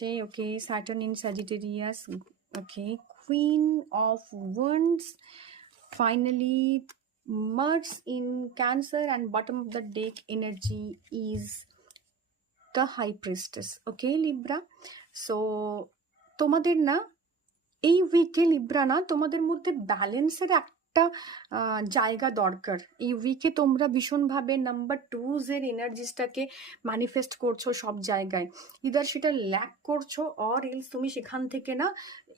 Okay, Saturn in Sagittarius. Okay, Queen of Wands finally merged in Cancer, and bottom of the deck energy is the High Priestess. Okay, Libra. So তোমাদের না এই উইকে Libra না তোমাদের মধ্যে ব্যালেন্সের একটা জায়গা দরকার। এই উইকে তোমরা ভীষণভাবে নাম্বার টুজ এর এনার্জিসটাকে ম্যানিফেস্ট করছো সব জায়গায়, ইদার সেটা ল্যাক করছো অর এলস তুমি সেখান থেকে না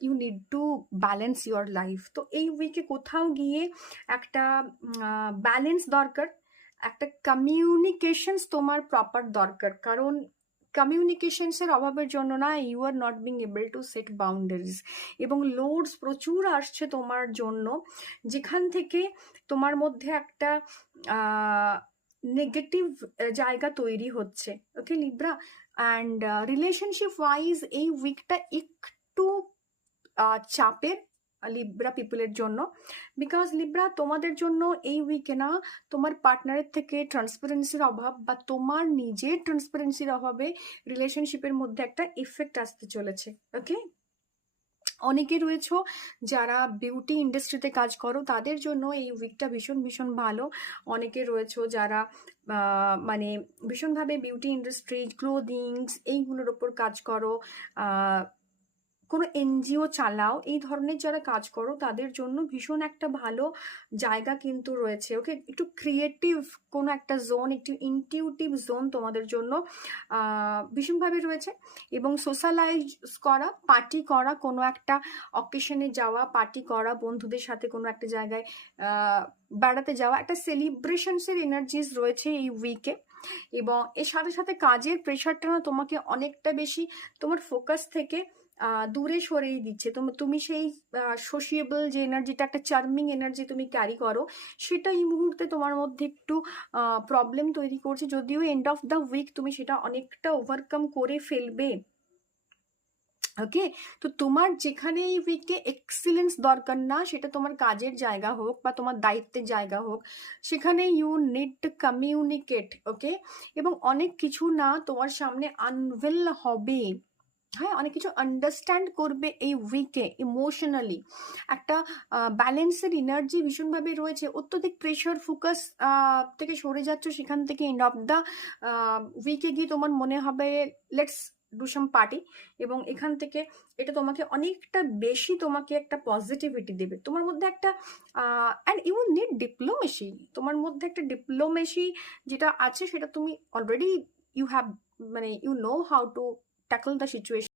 you need to balance your life. তো এই উইকে কোথাও গিয়ে একটা ব্যালেন্স দরকার, একটা কমিউনিকেশনস তোমার প্রপার দরকার, কারণ কমিউনিকেশনসের অভাবের জন্য না you are not being able to set boundaries, এবং লোডস প্রচুর আসছে তোমার জন্য, যেখান থেকে তোমার মধ্যে একটা নেগেটিভ জায়গা তৈরি হচ্ছে। ওকে লিব্রা, অ্যান্ড রিলেশনশিপ ওয়াইজ এই উইকটা একটু চাপের লিব্রা পিপলের জন্য, বিকজ লিব্রা তোমাদের জন্য এই উইকে না তোমার পার্টনারের থেকে ট্রান্সপারেন্সির অভাব বা তোমার নিজের ট্রান্সপারেন্সির অভাবে রিলেশনশিপের মধ্যে একটা ইফেক্ট আসতে চলেছে। ওকে, অনেকে রয়েছো যারা বিউটি ইন্ডাস্ট্রিতে কাজ করো, তাদের জন্য এই উইকটা ভীষণ ভীষণ ভালো। অনেকে রয়েছো যারা মানে ভীষণভাবে বিউটি ইন্ডাস্ট্রি, ক্লোদিংস এইগুলোর ওপর কাজ করো, কোনো এনজিও চালাও, এই ধরনের যারা কাজ করো তাদের জন্য ভীষণ একটা ভালো জায়গা কিন্তু রয়েছে। ওকে, একটু ক্রিয়েটিভ কোনো একটা জোন, একটু ইনটিউটিভ জোন তোমাদের জন্য ভীষণভাবে রয়েছে। এবং সোশ্যালাইজ করা, পার্টি করা, কোনো একটা অকেশনে যাওয়া, পার্টি করা, বন্ধুদের সাথে কোনো একটা জায়গায় বেড়াতে যাওয়া, একটা সেলিব্রেশনসের এনার্জিস রয়েছে এই উইকে। এবং এর সাথে সাথে কাজের প্রেশারটা না তোমাকে অনেকটা বেশি তোমার ফোকাস থেকে দূরে সরিয়ে দিচ্ছে। তুমি সেই সোশিয়েবল যে এনার্জিটা, একটা চার্মিং এনার্জি তুমি ক্যারি করো, সেটা এই মুহূর্তে তোমার মধ্যে একটু প্রবলেম তৈরি করছে, যদিও এন্ড অফ দ্য উইক তুমি সেটা অনেকটা ওভারকাম করে ফেলবে। ওকে, তো তোমার যেখানে এই উইকে এক্সিলেন্স দরকার না, সেটা তোমার কাজের জায়গা হোক বা তোমার দায়িত্বের জায়গা হোক, সেখানে ইউ নিড টু কমিউনিকেট। ওকে, এবং অনেক কিছু না তোমার সামনে আনভেল হবে, হ্যাঁ, অনেক কিছু আন্ডারস্ট্যান্ড করবে এই উইকে। ইমোশনালি একটা ব্যালেন্সের এনার্জি ভীষণভাবে রয়েছে। অত্যধিক প্রেশার ফোকাস থেকে সরে যাচ্ছ, সেখান থেকে এন্ড অফ দ্য উইকে গিয়ে তোমার মনে হবে লেটস ডু সাম পার্টি, এবং এখান থেকে এটা তোমাকে অনেকটা বেশি তোমাকে একটা পজিটিভিটি দেবে। তোমার মধ্যে একটা অ্যান্ড ইউ নিড ডিপ্লোমেসি, তোমার মধ্যে একটা ডিপ্লোমেসি যেটা আছে সেটা তুমি অলরেডি ইউ হ্যাভ, মানে you know how to tackle the situation.